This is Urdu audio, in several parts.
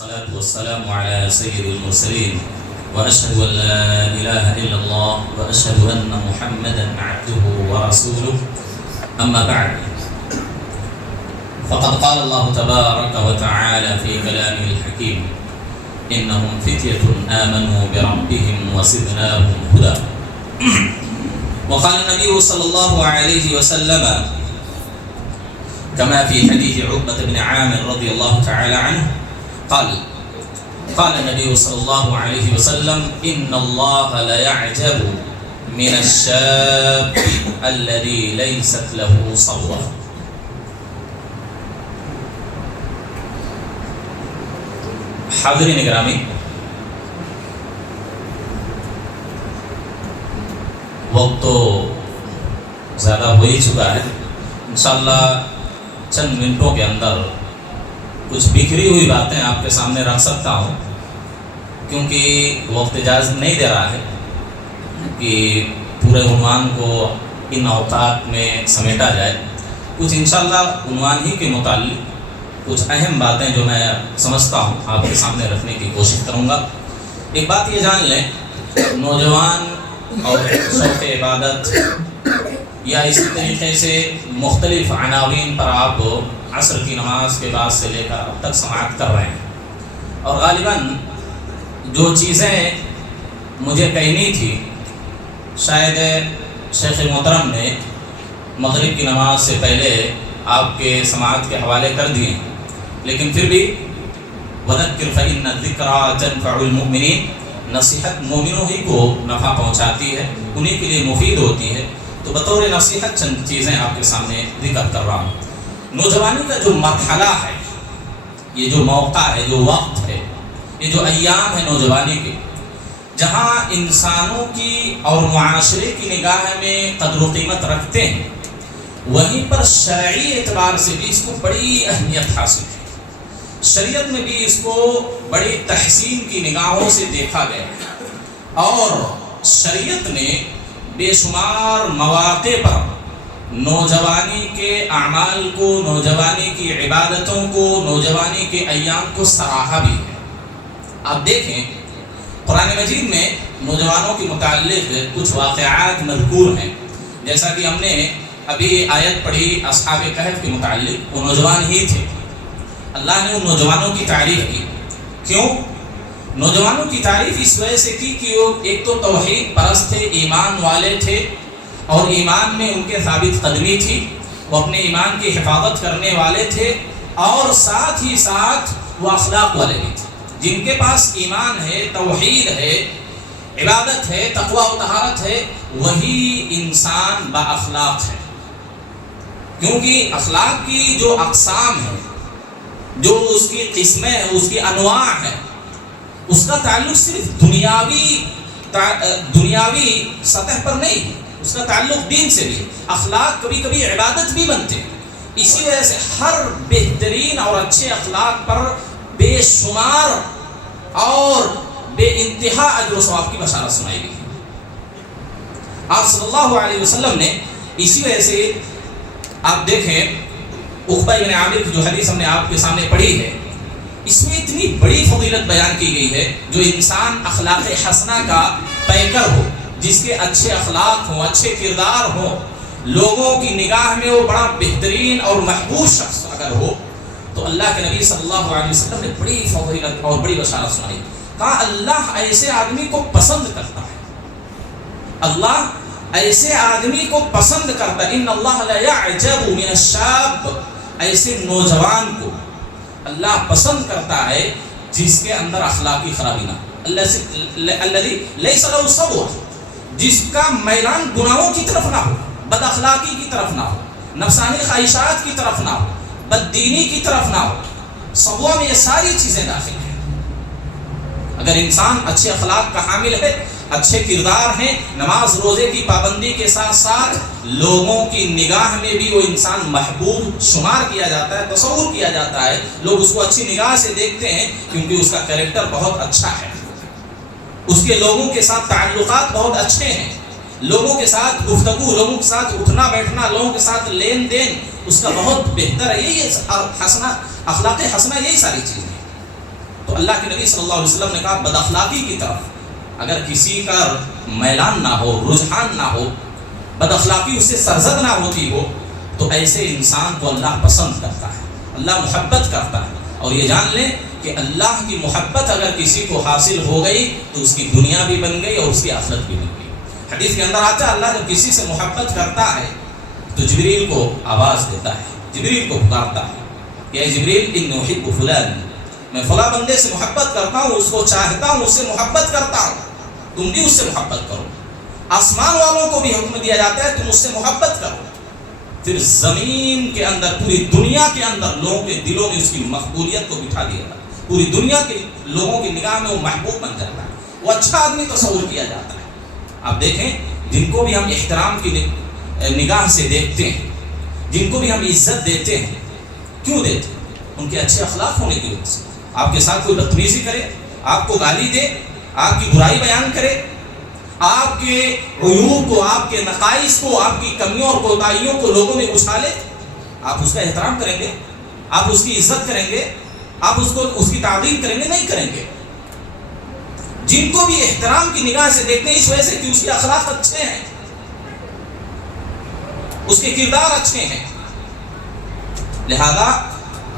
والصلاة والسلام على سيد المرسلين وأشهد أن لا إله إلا الله وأشهد أن محمدا عبده ورسوله أما بعد فقد قال الله تبارك وتعالى في كلامه الحكيم إنهم فتية آمنوا بربهم وزدناهم هدى وقال النبي صلى الله عليه وسلم كما في حديث عقبة بن عامر رضي الله تعالى عنه قال النبي صلى الله عليه وسلم إن الله ليعجب من الشاب الذي ليست له صبوة. حاضرین گرامی، وقت تو زیادہ ہو ہی چکا ہے. انشاءاللہ چند منٹوں کے اندر کچھ بکھری ہوئی باتیں آپ کے سامنے رکھ سکتا ہوں، کیونکہ وقت اجازت نہیں دے رہا ہے کہ پورے عنوان کو ان اوقات میں سمیٹا جائے. کچھ انشاءاللہ عنوان ہی کے متعلق کچھ اہم باتیں جو میں سمجھتا ہوں آپ کے سامنے رکھنے کی کوشش کروں گا. ایک بات یہ جان لیں، نوجوان اور شوق عبادت یا اسی طریقے سے مختلف عناوین پر آپ عصر کی نماز کے بعد سے لے کر اب تک سماعت کر رہے ہیں، اور غالباً جو چیزیں مجھے کہنی تھی شاید شیخ محترم نے مغرب کی نماز سے پہلے آپ کے سماعت کے حوالے کر دیے، لیکن پھر بھی وَذَكِّرْ فَإِنَّ الذِّكْرَىٰ تَنفَعُ الْمُؤْمِنِينَ، نصیحت مومنوں ہی کو نفع پہنچاتی ہے، انہی کے لیے مفید ہوتی ہے. تو بطور نصیحت چند چیزیں آپ کے سامنے ذکر کر رہا ہوں. نوجوانی کا جو مرحلہ ہے، یہ جو موقع ہے، جو وقت ہے، یہ جو ایام ہے نوجوانی کے، جہاں انسانوں کی اور معاشرے کی نگاہ میں قدر و قیمت رکھتے ہیں، وہیں پر شرعی اعتبار سے بھی اس کو بڑی اہمیت حاصل ہے. شریعت میں بھی اس کو بڑی تحسین کی نگاہوں سے دیکھا گیا ہے، اور شریعت نے بے شمار مواقع پر نوجوانی کے اعمال کو، نوجوانی کی عبادتوں کو، نوجوانی کے ایام کو سراہا بھی ہے. آپ دیکھیں قرآن مجید میں نوجوانوں کے متعلق کچھ واقعات مذکور ہیں، جیسا کہ ہم نے ابھی آیت پڑھی اصحاب کہف کے متعلق. وہ نوجوان ہی تھے، اللہ نے ان نوجوانوں کی تعریف کی. کیوں؟ نوجوانوں کی تعریف اس وجہ سے کی کہ وہ ایک تو توحید پرست تھے، ایمان والے تھے، اور ایمان میں ان کے ثابت قدمی تھی، وہ اپنے ایمان کی حفاظت کرنے والے تھے، اور ساتھ ہی ساتھ وہ اخلاق والے بھی تھے. جن کے پاس ایمان ہے، توحید ہے، عبادت ہے، تقوی و طہارت ہے، وہی انسان با اخلاق ہے. کیونکہ اخلاق کی جو اقسام ہے، جو اس کی قسمیں ہیں، اس کی انواع ہیں، اس کا تعلق صرف دنیاوی سطح پر نہیں ہے، اس کا تعلق دین سے بھی. اخلاق کبھی کبھی عبادت بھی بنتے ہیں. اسی وجہ سے ہر بہترین اور اچھے اخلاق پر بے شمار اور بے انتہا اجر و ثواب کی بشارت سنائی گئی. آپ صلی اللہ علیہ وسلم نے اسی وجہ سے آپ دیکھیں عقبہ بن عامر کی جو حدیث ہم نے آپ کے سامنے پڑھی ہے، اس میں اتنی بڑی فضیلت بیان کی گئی ہے. جو انسان اخلاق حسنہ کا پیکر ہو، جس کے اچھے اخلاق ہوں، اچھے کردار ہوں، لوگوں کی نگاہ میں وہ بڑا بہترین اور محبوب شخص اگر ہو، تو اللہ کے نبی صلی اللہ علیہ وسلم نے بڑی فضیلت اور بڑی بشارت سنائی. کہا اللہ ایسے آدمی کو پسند کرتا ہے، اللہ ایسے آدمی کو پسند کرتا ہے. ان اللہ لا یعجب من الشاب، ایسے نوجوان کو اللہ پسند کرتا ہے جس کے اندر اخلاقی خرابی نہ ہو. الذی لیس له صبوہ، جس کا میلان گناہوں کی طرف نہ ہو، بد اخلاقی کی طرف نہ ہو، نفسانی خواہشات کی طرف نہ ہو، بد دینی کی طرف نہ ہو. صبوہ میں یہ ساری چیزیں داخل ہیں. اگر انسان اچھے اخلاق کا حامل ہے، اچھے کردار ہیں، نماز روزے کی پابندی کے ساتھ ساتھ لوگوں کی نگاہ میں بھی وہ انسان محبوب شمار کیا جاتا ہے، تصور کیا جاتا ہے. لوگ اس کو اچھی نگاہ سے دیکھتے ہیں کیونکہ اس کا کریکٹر بہت اچھا ہے، اس کے لوگوں کے ساتھ تعلقات بہت اچھے ہیں، لوگوں کے ساتھ گفتگو، لوگوں کے ساتھ اٹھنا بیٹھنا، لوگوں کے ساتھ لین دین اس کا بہت بہتر ہے. یہی حسنہ، اخلاق حسنہ، یہی ساری چیزیں. تو اللہ کے نبی صلی اللہ علیہ وسلم نے کہا بد اخلاقی کی طرف اگر کسی کا میلان نہ ہو، رجحان نہ ہو، بد اخلاقی اس سے سرزد نہ ہوتی ہو، تو ایسے انسان کو اللہ پسند کرتا ہے، اللہ محبت کرتا ہے۔ اور یہ جان لیں کہ اللہ کی محبت اگر کسی کو حاصل ہو گئی تو اس کی دنیا بھی بن گئی اور اس کی آخرت بھی بن گئی۔ حدیث کے اندر آتا ہے اللہ جب کسی سے محبت کرتا ہے تو جبریل کو آواز دیتا ہے، جبریل کو پکارتا ہے کہ اے جبریل انی احب فلان، میں فلاں بندے سے محبت کرتا ہوں، اس کو چاہتا ہوں، اس سے محبت کرتا ہوں، تم بھی اس سے محبت کرو۔ آسمان والوں کو بھی حکم دیا جاتا ہے تم اس سے محبت کرو۔ پھر زمین کے اندر، پوری دنیا کے اندر لوگوں کے دلوں میں اس کی مقبولیت کو بٹھا دیا جاتا ہے، پوری دنیا کے لوگوں کی نگاہ میں وہ محبوب بن جاتا ہے، وہ اچھا آدمی تصور کیا جاتا ہے۔ آپ دیکھیں جن کو بھی ہم احترام کی نگاہ سے دیکھتے ہیں، جن کو بھی ہم عزت دیتے ہیں، کیوں دیتے ہیں؟ ان کے اچھے اخلاق ہونے کی وجہ سے۔ آپ کے ساتھ کوئی بدتمیزی کرے، آپ کو گالی دے، آپ کی برائی بیان کرے، آپ کے عیوب کو، آپ کے نقائص کو، آپ کی کمیوں اور کوتاہیوں کو لوگوں میں اچھالے، آپ اس کا احترام کریں گے؟ آپ اس کی عزت کریں گے؟ آپ اس کی تعظیم کریں گے؟ نہیں کریں گے۔ جن کو بھی احترام کی نگاہ سے دیکھتے ہیں اس وجہ سے کہ اس کے اخلاق اچھے ہیں، اس کے کردار اچھے ہیں۔ لہذا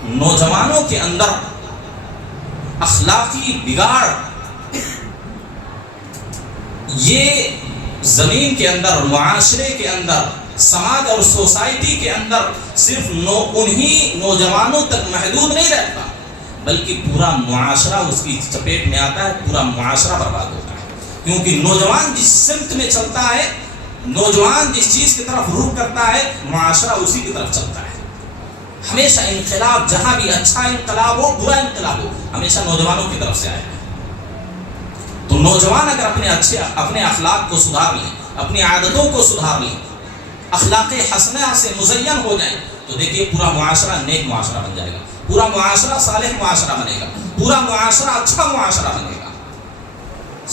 نوجوانوں کے اندر اخلاقی بگاڑ یہ زمین کے اندر، معاشرے کے اندر، سماج اور سوسائٹی کے اندر صرف انہی نوجوانوں تک محدود نہیں رہتا، بلکہ پورا معاشرہ اس کی چپیٹ میں آتا ہے، پورا معاشرہ برباد ہوتا ہے۔ کیونکہ نوجوان جس سمت میں چلتا ہے، نوجوان جس چیز کی طرف رخ کرتا ہے، معاشرہ اسی کی طرف چلتا ہے۔ ہمیشہ انقلاب، جہاں بھی اچھا انقلاب ہو، برا انقلاب ہو، ہمیشہ نوجوانوں کی طرف سے آئے گا۔ تو نوجوان اگر اپنے اخلاق کو سدھار لیں، اپنی عادتوں کو سدھار لیں، اخلاق حسنہ سے مزین ہو جائیں، تو دیکھیے پورا معاشرہ نیک معاشرہ بن جائے گا، پورا معاشرہ صالح معاشرہ بنے گا، پورا معاشرہ اچھا معاشرہ بنے گا۔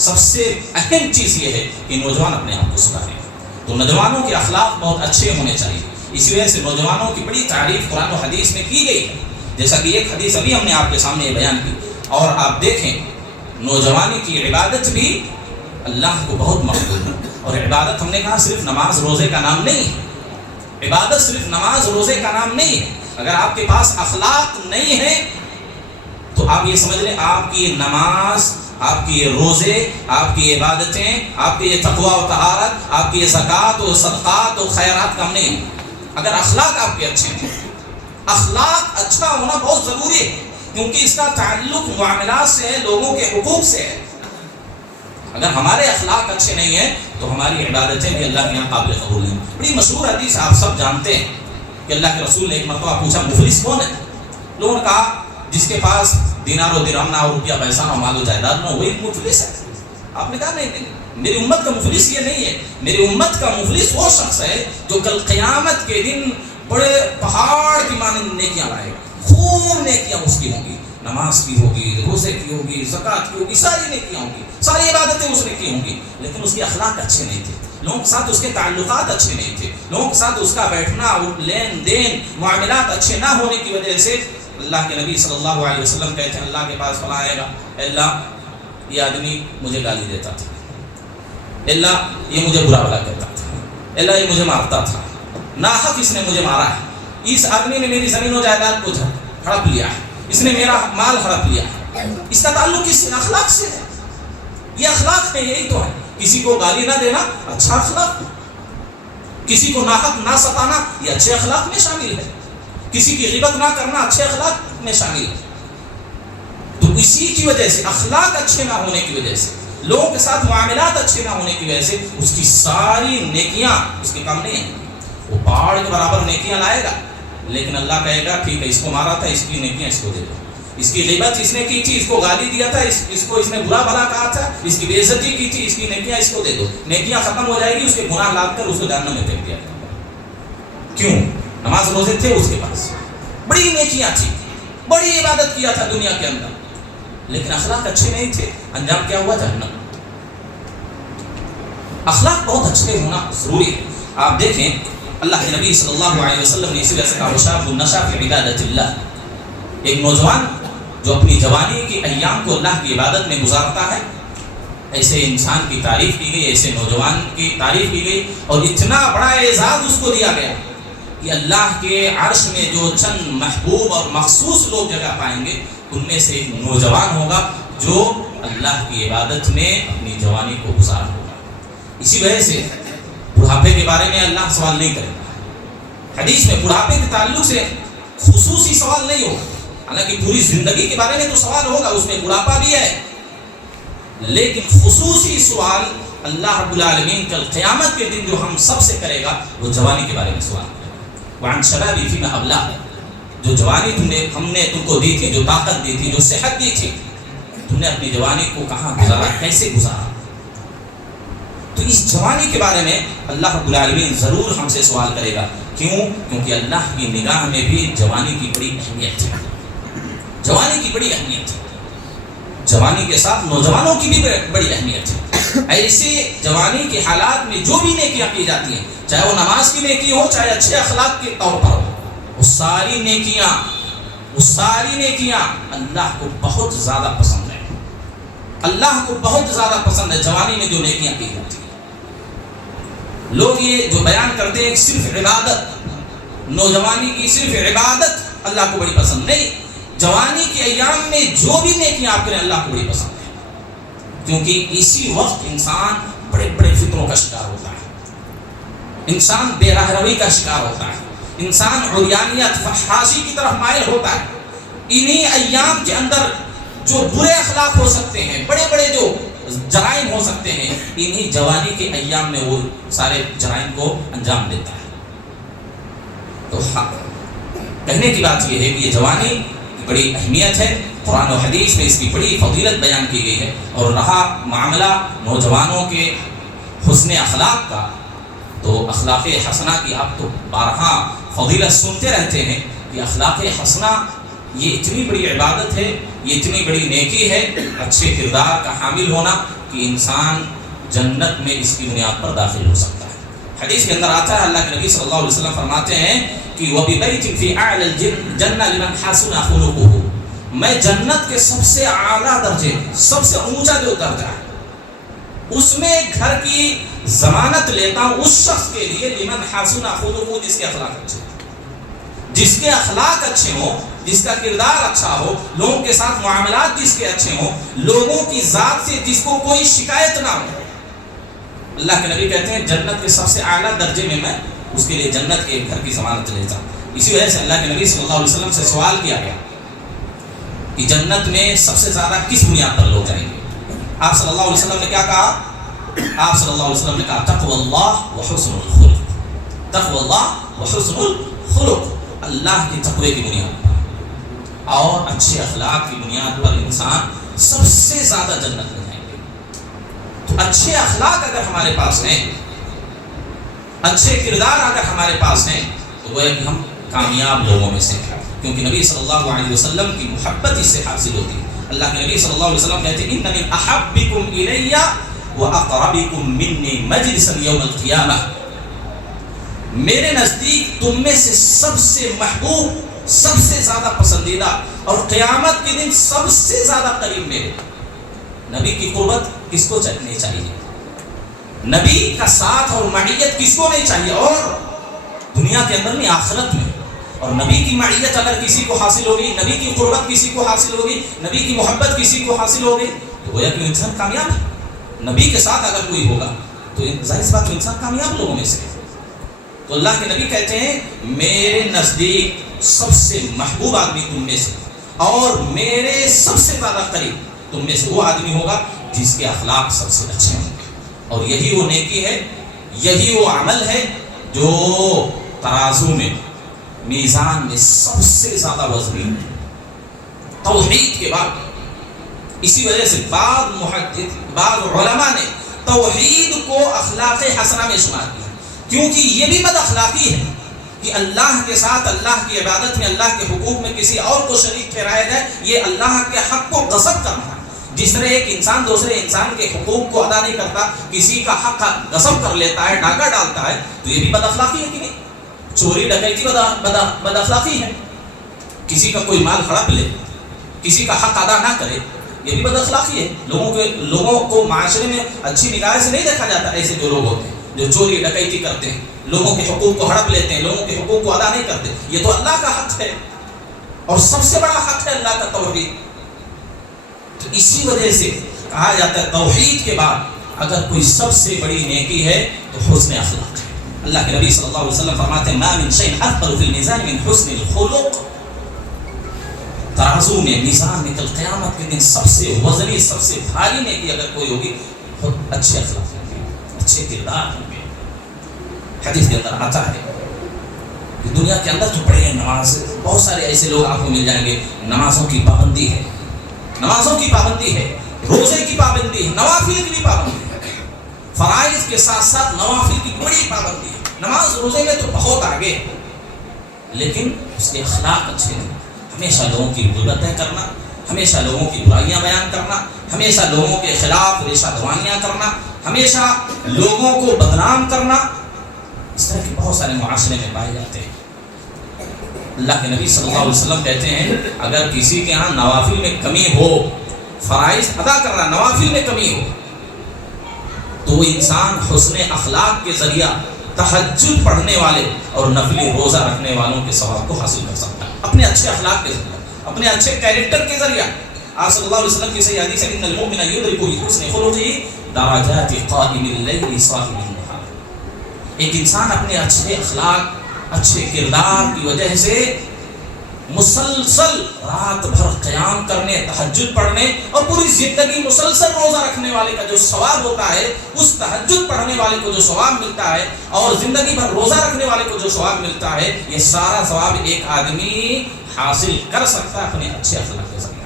سب سے اہم چیز یہ ہے کہ نوجوان اپنے آپ کو سدھاریں۔ تو نوجوانوں کے اخلاق بہت اچھے ہونے چاہیے، اسی وجہ سے نوجوانوں کی بڑی تعریف قرآن و حدیث میں کی گئی ہے، جیسا کہ ایک حدیث ابھی ہم نے آپ کے سامنے یہ بیان کی۔ اور آپ دیکھیں نوجوانی کی عبادت بھی اللہ کو بہت مقبول ہے، اور عبادت ہم نے کہا صرف نماز روزے کا نام نہیں ہے، عبادت صرف نماز روزے کا نام نہیں ہے۔ اگر آپ کے پاس اخلاق نہیں ہے تو آپ یہ سمجھ لیں آپ کی نماز، آپ کی یہ روزے، آپ کی عبادتیں، آپ کے یہ تقویٰ و طہارت، آپ کی یہ زکوٰۃ و صدقات و خیرات کم نہیں ہے۔ اگر اخلاق آپ کے اچھے ہیں، اخلاق اچھا ہونا بہت ضروری ہے، کیونکہ اس کا تعلق معاملات سے ہے، لوگوں کے حقوق سے ہے۔ اگر ہمارے اخلاق اچھے نہیں ہیں تو ہماری عبادتیں بھی اللہ کے یہاں قابل قبول نہیں۔ بڑی مشہور حدیث آپ سب جانتے ہیں کہ اللہ کے رسول نے ایک مرتبہ پوچھا مفلس کون ہے؟ لوگوں نے کہا جس کے پاس دینار و درہم نہ ہو، روپیہ پیسہ نہ ہو، مال و جائیداد نہ ہو، وہی مفلس ہے۔ آپ نے کہا نہیں، میری امت کا مفلس یہ نہیں ہے، میری امت کا مفلس وہ شخص ہے جو کل قیامت کے دن بڑے پہاڑ کی مانند نیکیاں لائے گا، خوب نیکیاں اس کی ہوں گی، نماز کی ہوگی، روزے کی ہوگی، زکوٰۃ کی ہوگی، ساری نیکیاں ہوں گی، ساری عبادتیں اس نے کی ہوں گی، لیکن اس کے اخلاق اچھے نہیں تھے، لوگوں کے ساتھ اس کے تعلقات اچھے نہیں تھے، لوگوں کے ساتھ اس کا بیٹھنا، لین دین، معاملات اچھے نہ ہونے کی وجہ سے اللہ کے نبی صلی اللہ علیہ وسلم کہتے ہیں اللہ کے پاس فلاں آئے گا، اللہ یہ آدمی مجھے گالی دیتا تھا، اللہ یہ مجھے برا بھلا کہتا تھا، اللہ یہ مجھے مارتا تھا، ناحق اس نے مجھے مارا ہے، اس آدمی نے میری زمین و جائیداد کو ہڑپ لیا ہے، اس نے میرا مال ہڑپ لیا ہے۔ اس کا تعلق کس اخلاق سے ہے؟ یہ اخلاق ہے، یہی تو ہے۔ کسی کو گالی نہ دینا اچھا اخلاق، کسی کو ناحق نہ ستانا یہ اچھے اخلاق میں شامل ہے، کسی کی غیبت نہ کرنا اچھے اخلاق میں شامل ہے۔ تو اسی کی وجہ سے، اخلاق اچھے نہ ہونے کی وجہ سے، لوگوں کے ساتھ معاملات اچھے نہ ہونے کی وجہ سے اس کی ساری نیکیاں اس کے کام نہیں ہیں، وہ پہاڑ کے برابر نیکیاں لائے گا، لیکن اللہ کہے گا ٹھیک ہے اس کو مارا تھا، اس کی نیکیاں اس کو دے دو، اس کی غیبت اس نے کی تھی، اس کو گالی دیا تھا، اس کو اس نے برا بھلا کہا تھا، اس کی بے عزتی کی تھی، اس کی نیکیاں اس کو دے دو، نیکیاں ختم ہو جائے گی، اس کے گناہ لاد کر اس کو جہنم میں پھینک دیا جائے گا۔ کیوں؟ نماز روزے تھے اس کے پاس، بڑی نیکیاں تھی، بڑی عبادت کیا تھا دنیا کے اندر، لیکن اخلاق اچھے نہیں تھے، انجام کیا ہوا؟ جہنم۔ اخلاق بہت اچھے ہونا ضروری ہے۔ آپ دیکھیں اللہ کے نبی صلی اللہ علیہ وسلم نے اسی وجہ سے کہا وشاب النشا فی عبادت اللہ، ایک نوجوان جو اپنی جوانی کے ایام کو اللہ کی عبادت میں گزارتا ہے، ایسے انسان کی تعریف کی گئی، ایسے نوجوان کی تعریف کی گئی، اور اتنا بڑا اعزاز اس کو دیا گیا کہ اللہ کے عرش میں جو چند محبوب اور مخصوص لوگ جگہ پائیں گے، ان میں سے ایک نوجوان ہوگا جو اللہ کی عبادت میں اپنی جوانی کو گزارا ہوگا۔ اسی وجہ سے بڑھاپے کے بارے میں اللہ سوال نہیں کرے گا۔ حدیث میں بڑھاپے کے تعلق سے خصوصی سوال نہیں ہوگا، حالانکہ پوری زندگی کے بارے میں تو سوال ہوگا، اس میں بڑھاپا بھی ہے، لیکن خصوصی سوال اللہ رب العالمین کل قیامت کے دن جو ہم سب سے کرے گا وہ جوانی کے بارے میں سوال کرے گا۔ وعن شبابی فیما ابلاغ، جو جوانی ہم نے تم کو دی تھی، جو طاقت دی تھی، جو صحت دی تھی، تم نے اپنی جوانی کو کہاں گزارا، کیسے گزارا؟ تو اس جوانی کے بارے میں اللہ رب العالمین ضرور ہم سے سوال کرے گا۔ کیوں؟ کیونکہ اللہ کی نگاہ میں بھی جوانی کی بڑی اہمیت ہے، جوانی کی بڑی اہمیت ہے، جوانی کے ساتھ نوجوانوں کی بھی بڑی اہمیت ہے۔ ایسے جوانی کے حالات میں جو بھی نیکیاں کی جاتی ہیں، چاہے وہ نماز کی نیکی ہو، چاہے اچھے اخلاق کے طور پر ہو، وہ ساری نیکیاں اللہ کو بہت زیادہ پسند ہے، اللہ کو بہت زیادہ پسند ہے جوانی میں جو نیکیاں کی جاتی ہیں۔ لوگ یہ جو بیان کرتے ہیں صرف عبادت، نوجوانی کی صرف عبادت اللہ کو بڑی پسند نہیں، جوانی کے ایام میں جو بھی نیکیاں آپ کریں اللہ کو بڑی پسند ہے، کیونکہ اسی وقت انسان بڑے بڑے فطروں کا شکار ہوتا ہے، انسان بے راہ روی کا شکار ہوتا ہے، انسان عریانیت فحاشی کی طرف مائل ہوتا ہے۔ انہی ایام کے اندر جو برے اخلاق ہو سکتے ہیں، بڑے بڑے جو جرائم ہو سکتے ہیں، انہی جوانی کے ایام میں وہ سارے جرائم کو انجام دیتا ہے۔ تو کہنے کی بات یہ ہے کہ یہ جوانی کی بڑی اہمیت ہے، قرآن و حدیث میں اس کی بڑی فضیلت بیان کی گئی ہے۔ اور رہا معاملہ نوجوانوں کے حسن اخلاق کا، تو اخلاق حسنہ کی آپ تو بارہا فضیلت سنتے رہتے ہیں کہ اخلاق حسنہ یہ اتنی بڑی عبادت ہے، یہ اتنی بڑی نیکی ہے، اچھے کردار کا حامل ہونا، کہ انسان جنت میں اس کی بنیاد پر داخل ہو سکتا ہے۔ حدیث کے اندر آتا ہے، اللہ کے نبی صلی اللہ علیہ وسلم فرماتے ہیں کہ وَبِبَيْتٍ فِي أَعْلَى الْجَنَّةِ لِمَنْ حَسُنَ خُلُقُهُ، میں جنت کے سب سے اعلیٰ درجے، سب سے اونچا جو درجہ ہے، اس میں گھر کی ضمانت لیتا ہوں اس شخص کے لیے لمن حسن خلقہ، جس کے اخلاق اچھے ہوں، جس کے اخلاق اچھے ہوں، جس کا کردار اچھا ہو، لوگوں کے ساتھ معاملات جس کے اچھے ہوں، لوگوں کی ذات سے جس کو کوئی شکایت نہ ہو۔ اللہ کے نبی کہتے ہیں جنت کے سب سے اعلیٰ درجے میں میں اس کے لیے جنت کے گھر کی ضمانت لیتا ہوں۔ اسی وجہ سے اللہ کے نبی صلی اللہ علیہ وسلم سے سوال کیا گیا کہ جنت میں سب سے زیادہ کس بنیاد پر لوگ جائیں گے؟ آپ صلی اللہ علیہ وسلم نے کیا کہا؟ آپ صلی اللہ علیہ وسلم نے کہا تقوی اللہ و حسن الخلق، تقوی اللہ و حسن الخلق، اللہ کی تقوی کی بنیاد پر اور اچھے اخلاق کی بنیاد پر انسان سب سے زیادہ جنت میں جائیں گے۔ تو اچھے اخلاق اگر ہمارے پاس ہیں، اچھے کردار اگر ہمارے پاس ہیں، تو گویا کہ ہم کامیاب لوگوں میں سے ہیں، کیونکہ نبی صلی اللہ علیہ وسلم کی محبت اس سے حاصل ہوتی ہے۔ اللہ کے نبی صلی اللہ علیہ وسلم کہتے ہیں ان من احبکم الی واقربکم منی مجلسا یوم القیامہ، میرے نزدیک تم میں سے سب سے محبوب، سب سے زیادہ پسندیدہ اور قیامت کے دن سب سے زیادہ قریب میرے نبی کی قربت کس کو نہیں چاہیے؟ نبی کا ساتھ اور معیت کس کو نہیں چاہیے؟ اور دنیا کے اندر نہیں، آخرت میں۔ اور نبی کی معیت اگر کسی کو حاصل ہوگی، نبی کی قربت کسی کو حاصل ہوگی، نبی کی محبت کسی کو حاصل ہوگی، تو گویا کہ انسان کامیاب ہے۔ نبی کے ساتھ اگر کوئی ہوگا تو ظاہر سی بات تو انسان کامیاب لوگوں میں سے ہے۔ تو اللہ کے نبی کہتے ہیں میرے نزدیک سب سے محبوب آدمی تم میں سے اور میرے سب سے زیادہ قریب تم میں سے وہ آدمی ہوگا جس کے اخلاق سب سے اچھے ہوں گے۔ اور یہی وہ نیکی ہے، یہی وہ عمل ہے جو ترازو میں، میزان میں سب سے زیادہ وزنی ہے توحید کے بعد۔ اسی وجہ سے بعض محدث، بعض علماء نے توحید کو اخلاق حسنہ میں شمار کیا، کیونکہ یہ بھی بد اخلاقی ہے کہ اللہ کے ساتھ، اللہ کی عبادت میں، اللہ کے حقوق میں کسی اور کو شریک ٹھہرایا جائے، یہ اللہ کے حق کو غصب کرنا ہے۔ جس طرح ایک انسان دوسرے انسان کے حقوق کو ادا نہیں کرتا، کسی کا حق غصب کر لیتا ہے، ڈاکہ ڈالتا ہے، تو یہ بھی بد اخلاقی ہے کہ نہیں؟ چوری ڈکیتی بد اخلاقی ہے، کسی کا کوئی مال ہڑپ لے، کسی کا حق ادا نہ کرے، یہ بھی بد اخلاقی ہے۔ لوگوں کو معاشرے میں اچھی نگاہ سے نہیں دیکھا جاتا۔ ایسے جو لوگ ہوتے ہیں جو چوری ڈکیتی کرتے ہیں، لوگوں کے حقوق کو ہڑپ لیتے ہیں، لوگوں کے حقوق کو ادا نہیں کرتے، یہ تو اللہ کا حق ہے اور سب سے بڑا حق ہے اللہ کا توحید۔ تو اسی وجہ سے کہا جاتا ہے توحید کے بعد اگر کوئی سب سے بڑی نیکی ہے تو حسن اخلاق ہے۔ اللہ کے نبی صلی اللہ علیہ وسلم فرماتے ہیں ما من شیء اثقل فی المیزان من حسن الخلق، ترازو میں میزان میں کل قیامت کے دن سب سے وزنی، سب سے بھاری نیکی اگر کوئی ہوگی اچھے اخلاق ہوں گے، اچھے کردار ہوں گے۔ حدیث کے اندر آتا ہے کہ دنیا کے اندر جو پڑھے ہیں نماز، بہت سارے ایسے لوگ آپ کو مل جائیں گے نمازوں کی پابندی ہے، نمازوں کی پابندی ہے، روزے کی پابندی ہے، نوافل کی بھی پابندی ہے، فرائض کے ساتھ ساتھ نوافل کی بڑی پابندی ہے۔ نماز روزے میں تو بہت آگے، لیکن اس کے اخلاق اچھے ہیں۔ ہمیشہ لوگوں کی غیبتیں کرنا، ہمیشہ لوگوں کی برائیاں بیان کرنا، ہمیشہ لوگوں کے خلاف ریشہ دوائیاں کرنا، ہمیشہ لوگوں کو بدنام کرنا، اس طرح کے بہت سارے معاشرے میں پائے جاتے ہیں۔ اللہ کے نبی صلی اللہ علیہ وسلم کہتے ہیں اگر کسی کے ہاں نوافل میں کمی ہو، فرائض ادا کرنا نوافل میں کمی ہو، تو وہ انسان حسن اخلاق کے ذریعہ تہجد پڑھنے والے اور نفلی روزہ رکھنے والوں کے ثواب کو حاصل کر سکتا ہے، اپنے اچھے اخلاق کے ذریعہ، اپنے اچھے کیریکٹر کے ذریعہ۔ آپ صلی اللہ علیہ وسلم کی صحیح حدیث ہے ان المؤمن یدرک بحسن خلقہ درجات قائم اللیل صاحب النہار، ایک انسان اپنے اچھے اخلاق، اچھے کردار کی وجہ سے مسلسل رات بھر قیام کرنے، تہجد پڑھنے اور پوری زندگی مسلسل روزہ رکھنے والے کا جو ثواب ہوتا ہے، اس تہجد پڑھنے والے کو جو ثواب ملتا ہے اور زندگی بھر روزہ رکھنے والے کو جو ثواب ملتا ہے، یہ سارا ثواب ایک آدمی حاصل کر سکتا ہے اپنے اچھے اخلاق کے ذریعے۔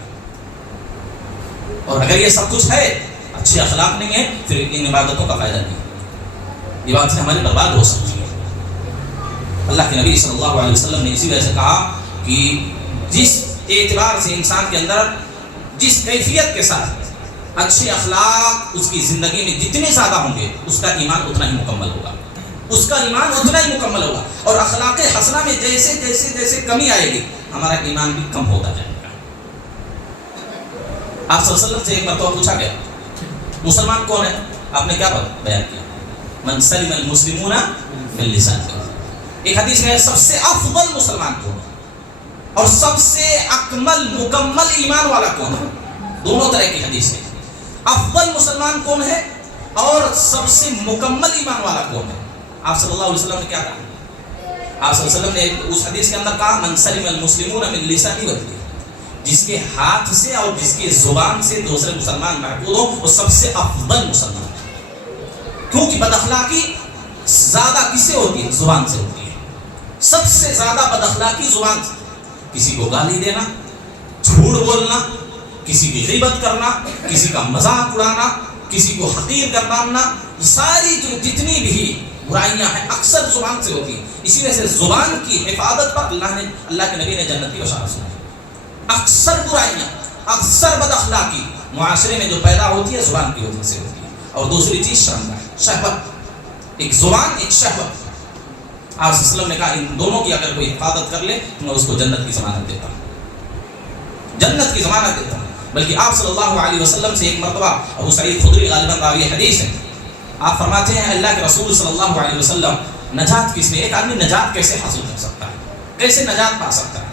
اور اگر یہ سب کچھ ہے، اچھے اخلاق نہیں ہے، پھر ان عبادتوں کا فائدہ نہیں، یہ بات سے ہماری برباد ہو سکتی ہے۔ اللہ کے نبی صلی اللہ علیہ وسلم نے اسی وجہ سے کہا کہ جس اعتبار سے انسان کے اندر جس کیفیت کے ساتھ اچھے اخلاق اس کی زندگی میں جتنے زیادہ ہوں گے، اس کا ایمان اتنا ہی مکمل ہوگا، اس کا ایمان اتنا ہی مکمل ہوگا۔ اور اخلاق حسنہ میں جیسے جیسے جیسے کمی آئے گی، ہمارا ایمان بھی کم ہوتا جائے گا۔ آپ صلی اللہ علیہ وسلم سے ایک مرتبہ پوچھا گیا مسلمان کون ہے؟ آپ نے کیا بیان کیا؟ من سلم المسلمون من لسانه۔ ایک حدیث میں سب سے افضل مسلمان کون ہے اور سب سے اکمل مکمل ایمان والا کون ہے؟ دونوں طرح کی حدیث ہے۔ افضل مسلمان کون ہے اور سب سے مکمل ایمان والا کون ہے؟ آپ صلی اللہ علیہ وسلم نے کیا کہا؟ آپ صلی اللہ علیہ وسلم نے اس حدیث کے اندر کہا من سلم المسلمون من لسانه ویده، جس کے ہاتھ سے اور جس کی زبان سے دوسرے مسلمان محفوظ ہو، وہ سب سے افضل مسلمان ہے۔ کیونکہ بد اخلاقی زیادہ کس سے ہوتی ہے؟ زبان سے ہوتی ہے۔ سب سے زیادہ بد اخلاقی زبان سے، کسی کو گالی دینا، جھوٹ بولنا، کسی کی غیبت کرنا، کسی کا مذاق اڑانا، کسی کو حقیر کرنا، ساری جو جتنی بھی برائیاں ہیں اکثر زبان سے ہوتی ہیں۔ اسی وجہ سے زبان کی حفاظت پر اللہ کے نبی نے جنت کی بشارت سنائی۔ اکثر برائیاں، اکثر بد اخلاقی معاشرے میں جو پیدا ہوتی ہے زبان کی وجہ سے ہوتی ہے۔ اور دوسری چیز شہوت، ایک زبان ایک شہوت۔ آپ صلی اللہ علیہ وسلم نے کہا ان دونوں کی اگر کوئی حفاظت کر لے تو میں اس کو جنت کی ضمانت دیتا ہوں، جنت کی ضمانت دیتا ہوں۔ بلکہ آپ صلی اللہ علیہ وسلم سے ایک مرتبہ ابو سعید خدری غالباً راوی حدیث ہے، آپ فرماتے ہیں اللہ کے رسول صلی اللہ علیہ وسلم نجات کس میں، ایک آدمی نجات کیسے حاصل کر سکتا ہے، کیسے نجات پا سکتا ہے؟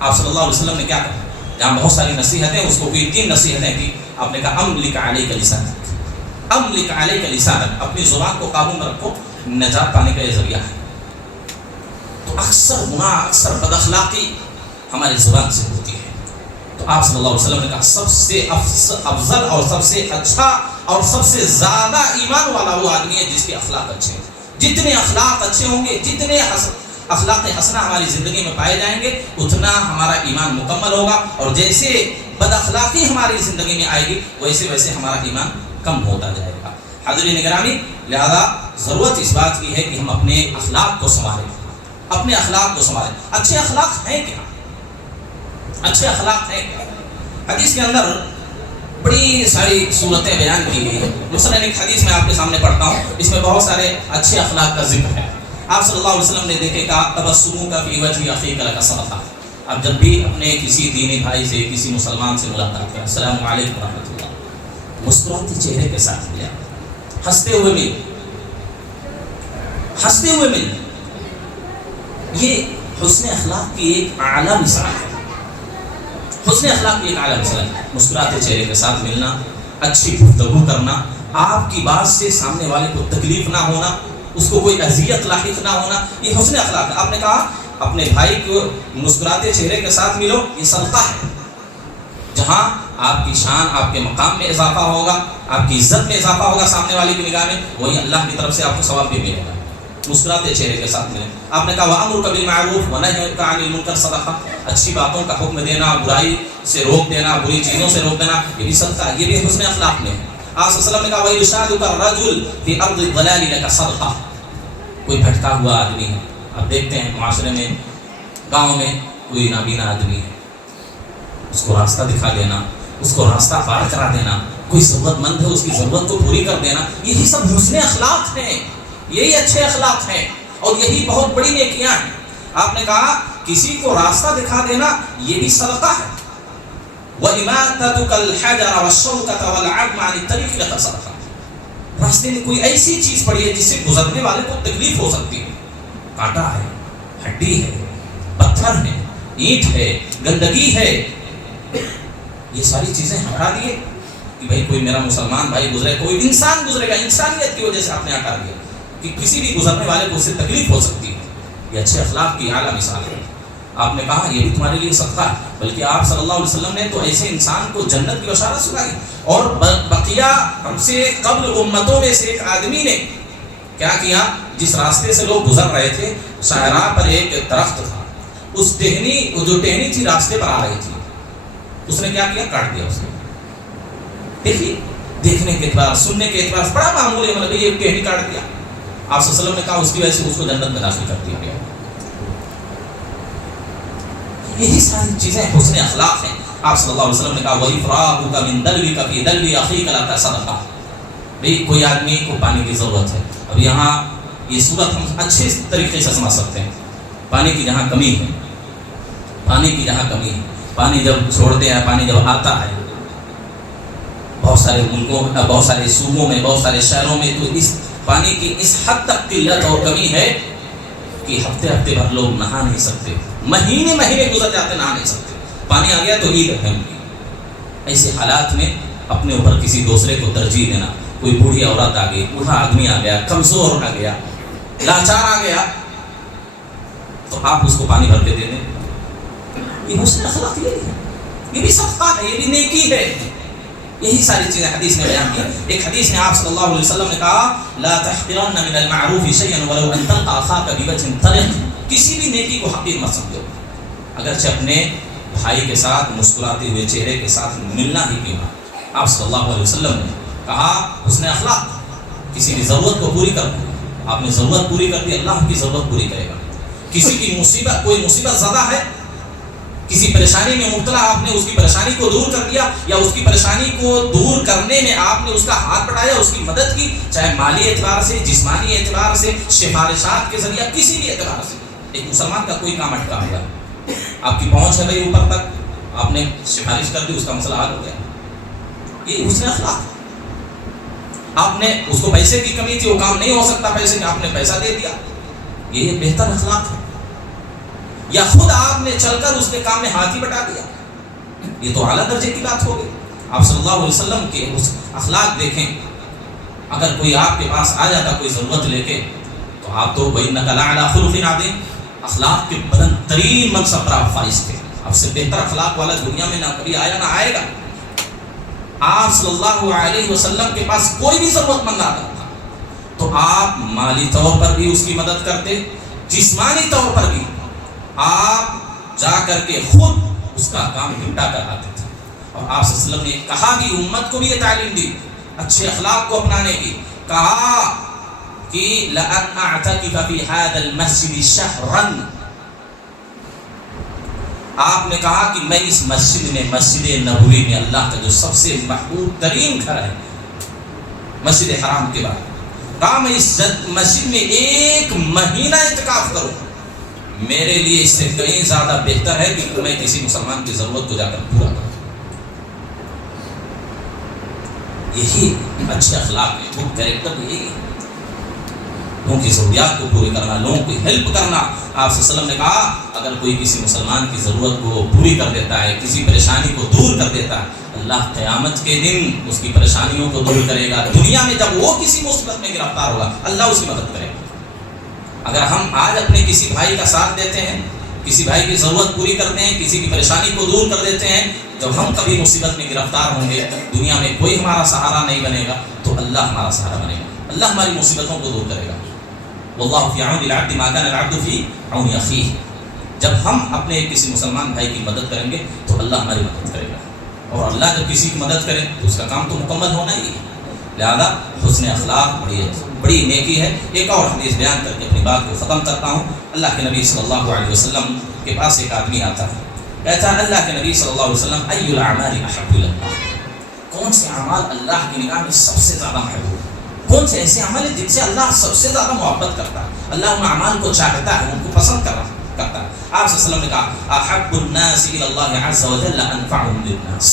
آپ صلی اللہ علیہ وسلم نے کیا کہا؟ جہاں بہت ساری نصیحتیں، اس کو کوئی 3 نصیحتیں کی۔ آپ نے کہا املک علیک لسانک، املک علیک لسانک، اپنی زبان کو قابو میں رکھو، نجات پانے کا یہ ذریعہ ہے۔ تو اکثر گناہ، اکثر بد اخلاقی ہماری زبان سے ہوتی ہے۔ تو آپ صلی اللہ علیہ وسلم نے کہا سب سے افضل اور سب سے اچھا اور سب سے زیادہ ایمان والا وہ آدمی ہے جس کے اخلاق اچھے ہیں۔ جتنے اخلاق اچھے ہوں گے، جتنے اخلاق حسنہ ہماری زندگی میں پائے جائیں گے، اتنا ہمارا ایمان مکمل ہوگا، اور جیسے بد اخلاقی ہماری زندگی میں آئے گی ویسے ویسے ہمارا ایمان کم ہوتا جائے گا۔ حاضرین گرامی، لہذا ضرورت اس بات کی ہے کہ ہم اپنے اخلاق کو سنبھالیں، اپنے اخلاق کو سنبھالیں۔ اچھے اخلاق ہیں کیا؟ اچھے اخلاق ہیں کیا؟ حدیث کے اندر بڑی ساری صورتیں بیان کی گئی ہیں۔ مثلا ایک حدیث میں آپ کے سامنے پڑھتا ہوں، اس میں بہت سارے اچھے اخلاق کا ذکر ہے۔ آپ صلی اللہ علیہ وسلم نے دیکھے کہا تبسمو کا فی وجہ اخیک لک صدقہ، آپ جب بھی اپنے کسی دینی بھائی سے کسی مسلمان سے ملاقات کریں السلام علیکم ورحمۃ اللہ، مسکراتے چہرے کے ساتھ ملے، ہنستے ہوئے ملے، ہنستے ہوئے ملے۔ یہ حسن اخلاق کی ایک اعلیٰ مثال ہے، حسن اخلاق کی ایک اعلیٰ مثال ہے۔ مسکراتے چہرے کے ساتھ ملنا، اچھی گفتگو کرنا، آپ کی بات سے سامنے والے کو تکلیف نہ ہونا، اس کو کوئی اذیت لاحق نہ ہونا، یہ حسن اخلاق ہے۔ آپ نے کہا اپنے بھائی کو مسکراتے چہرے کے ساتھ ملو، یہ صدقہ ہے۔ جہاں آپ کی شان، آپ کے مقام میں اضافہ ہوگا، آپ کی عزت میں اضافہ ہوگا سامنے والے کی نگاہ میں، وہی اللہ کی طرف سے آپ کو ثواب بھی ملے گا۔ مسکراتے چہرے کے ساتھ ملیں۔ آپ نے کہا وَأَمْرُكَ بِالْمَعْرُوفِ وَنَهْيُكَ عَنِ الْمُنكَرِ صَدَقَةٌ، اچھی باتوں کا حکم دینا، برائی سے روک دینا، بری چیزوں سے روک دینا، یہ بھی صدقہ ہے، یہ بھی حسن اخلاق میں ہے۔ آپ صلی اللہ علیہ وسلم نے کہا وَإِرْشَادُكَ الرَّجُلَ فِي أَرْضِ الضَّلَالِ لَكَ صَدْقَةٌ، کوئی بھٹکا ہوا آدمی ہے، آپ دیکھتے ہیں معاشرے میں، گاؤں میں کوئی نابینا آدمی ہے، اس کو راستہ دکھا دینا، اس کو راستہ پار کرا دینا، کوئی ضرورت مند ہے اس کی ضرورت کو پوری کر دینا، یہی سب حسن اخلاق ہیں، یہی اچھے اخلاق ہیں، اور یہی بہت بڑی نیکیاں ہیں۔ آپ نے کہا کسی کو راستہ دکھا دینا یہ بھی صدقہ ہے۔ وَإِمَاتَتُكَ الْحَجَرَ وَالشَّوْكَةَ وَالْعَظْمَ عَنِ الطَّرِيقِ لَكَ صَدَقَةٌ، راستے میں کوئی ایسی چیز پڑی ہے جس سے گزرنے والے کو تکلیف ہو سکتی ہے، کانٹا ہے، ہڈی ہے، پتھر ہے، اینٹ ہے، گندگی ہے، یہ ساری چیزیں ہٹا دیے کہ بھائی کوئی میرا مسلمان بھائی گزرے، کوئی انسان گزرے گا، انسانیت کی وجہ سے آپ نے ہٹا دیا کہ کسی بھی گزرنے والے کو اس سے تکلیف ہو سکتی ہے۔ یہ اچھے اخلاق کی اعلیٰ مثال ہے۔ آپ نے کہا یہ بھی تمہارے لیے صدقہ ہے، بلکہ آپ صلی اللہ علیہ وسلم نے تو ایسے انسان کو جنت کی بشارت سنائی، اور بقیہ ہم سے قبل امتوں میں سے ایک آدمی نے کیا کیا، جس راستے سے لوگ گزر رہے تھے، صحرا پر ایک درخت تھا، اس ٹہنی جو ٹہنی تھی راستے پر آ رہی تھی، اس نے کیا کیا، کاٹ دیا اس نے۔ دیکھیے دیکھنے کے اعتبار، سننے کے اعتبار بڑا معمول ہے، مطلب یہ ٹہنی کاٹ دیا، آپ صلی اللہ علیہ وسلم نے کہا اس کی وجہ سے اس کو جنت میں داخل کر دیا گیا۔ یہی ساری چیزیں حسن اخلاق ہیں۔ آپ صلی اللہ علیہ وسلم نے کہا وَإِفْرَاغُكَ مِنْ دَلْوِكَ فِي دَلْوِ أَخِيكَ لَكَ صَدَقَةٌ، بھئی کوئی آدمی کو پانی کی ضرورت ہے، اب یہاں یہ صورت ہم اچھے طریقے سے سمجھ سکتے ہیں، پانی کی جہاں کمی ہے، پانی کی جہاں کمی ہے، پانی جب چھوڑتے ہیں، پانی جب آتا ہے، بہت سارے ملکوں، بہت سارے صوبوں میں، بہت سارے شہروں میں تو اس پانی کی اس حد تک قلت اور کمی ہے کہ ہفتے ہفتے بھر لوگ نہا نہیں سکتے، مہینے مہینے گزر جاتے نہا نہیں سکتے، پانی آ گیا تو عید ہے ان کی۔ ایسے حالات میں اپنے اوپر کسی دوسرے کو ترجیح دینا، کوئی بوڑھی عورت آ گئی، بوڑھا آدمی آ گیا، کمزور آ گیا، لاچار آ گیا، تو آپ اس کو پانی بھر کے دے دیں، یہ حسن اخلاق یہ بھی صدقہ ہے، یہ بھی نیکی ہے۔ یہی ساری چیزیں حدیث نے بیان کی۔ ایک حدیث میں آپ صلی اللہ علیہ وسلم نے کہا لا تحقرن من المعروف شيئا ولو ان تلقى اخاك بوجه طلق، کسی بھی نیکی کو حقیر مت سمجھو، اگرچہ اپنے بھائی کے ساتھ مسکراتے ہوئے چہرے کے ساتھ ملنا ہی کیوں نہ۔ آپ صلی اللہ علیہ وسلم نے کہا حسن اخلاق، کسی کی ضرورت کو پوری کر دو، آپ نے ضرورت پوری کر دی، اللہ کی ضرورت پوری کرے گا۔ کسی کی مصیبت، کوئی مصیبت زدہ ہے، کسی پریشانی میں مبتلا، آپ نے اس کی پریشانی کو دور کر دیا، یا اس کی پریشانی کو دور کرنے میں آپ نے اس کا ہاتھ بڑھایا، اس کی مدد کی، چاہے مالی اعتبار سے، جسمانی اعتبار سے، سفارشات کے ذریعہ، کسی بھی اعتبار سے۔ ایک مسلمان کا کوئی کام اٹکا ہوا، آپ کی پہنچ ہے بھائی اوپر تک، آپ نے سفارش کر دی، اس کا مسئلہ حل ہو گیا، یہ حسن اخلاق۔ آپ نے اس کو پیسے کی کمی تھی، وہ کام نہیں ہو سکتا پیسے میں، آپ نے پیسہ دے دیا، یہ بہتر اخلاق ہے۔ یا خود آپ نے چل کر اس کے کام میں ہاتھ ہی بٹا دیا، یہ تو اعلیٰ درجے کی بات ہو گئی۔ آپ صلی اللہ علیہ وسلم کے اس اخلاق دیکھیں، اگر کوئی آپ کے پاس آ جاتا کوئی ضرورت لے کے، تو آپ تو وَإِنَّكَ لَعَلَىٰ خُلُقٍ عَظِيمٍ، اخلاق کے بلند ترین منصب پر آپ فائز تھے، آپ سے بہتر اخلاق والا دنیا میں نہ کبھی آیا نہ آئے گا۔ آپ صلی اللہ علیہ وسلم کے پاس کوئی بھی ضرورت مند آتا تھا تو آپ مالی طور پر بھی اس کی مدد کرتے، جسمانی طور پر بھی آپ جا کر کے خود اس کا کام نپٹا کر آتے تھے۔ اور آپ صلی اللہ علیہ وسلم نے کہا بھی، امت کو بھی یہ تعلیم دی اچھے اخلاق کو اپنانے کی، کہا کہ لَأَنْ أَعْتَكِفَ فِي هَذَا الْمَسْجِدِ شَهْرًا، آپ نے کہا کہ میں اس مسجد میں، مسجد نبوی میں، اللہ کا جو سب سے محبوب ترین گھر ہے مسجد حرام کے بعد، کہا میں اس مسجد میں 1 مہینہ اعتکاف کروں، میرے لیے اس سے کہیں زیادہ بہتر ہے کہ میں کسی مسلمان کی ضرورت کو جا کر پورا کروں. یہی اچھے اخلاق ہے، گڈ کیریکٹر یہی ہے، لوگوں کی ضروریات کو پوری کرنا، لوگوں کی ہیلپ کرنا. آپ صلی اللہ علیہ وسلم نے کہا اگر کوئی کسی مسلمان کی ضرورت کو پوری کر دیتا ہے، کسی پریشانی کو دور کر دیتا ہے، اللہ قیامت کے دن اس کی پریشانیوں کو دور کرے گا. دنیا میں جب وہ کسی مصیبت میں گرفتار ہوگا اللہ اس کی مدد کرے گا. اگر ہم آج اپنے کسی بھائی کا ساتھ دیتے ہیں، کسی بھائی کی ضرورت پوری کرتے ہیں، کسی کی پریشانی کو دور کر دیتے ہیں، جب ہم کبھی مصیبت میں گرفتار ہوں گے، دنیا میں کوئی ہمارا سہارا نہیں بنے گا تو اللہ ہمارا سہارا بنے گا. اللہ ہماری مصیبتوں کو دور کرے گا. واللہ فی عون العبد ما کان العبد فی عون اخیہ. جب ہم اپنے کسی مسلمان بھائی کی مدد کریں گے تو اللہ ہماری مدد کرے گا، اور اللہ جب کسی کی مدد کرے تو اس کا کام تو مکمل ہونا ہی ہے. لہذا حسن اخلاق بڑی نیکی ہے. ایک اور حدیث بیان کر کے اپنی بات کو ختم کرتا ہوں. اللہ کے نبی صلی اللہ علیہ وسلم کے پاس ایک آدمی آتا ہے، کہتا ہے اللہ کے نبی صلی اللہ علیہ وسلم ای الاعمال احب الی اللہ، کون سے اعمال اللہ کی نگاہ میں سب سے زیادہ محبوب ہے، کون سے ایسے عمل ہیں جن سے اللہ سب سے زیادہ محبت کرتا ہے، اللہ ان اعمال کو چاہتا ہے، ان کو پسند کرتا ہے. آپ صلی اللہ علیہ وسلم نے کہا احب الناس الی اللہ عز وجل انفعهم للناس،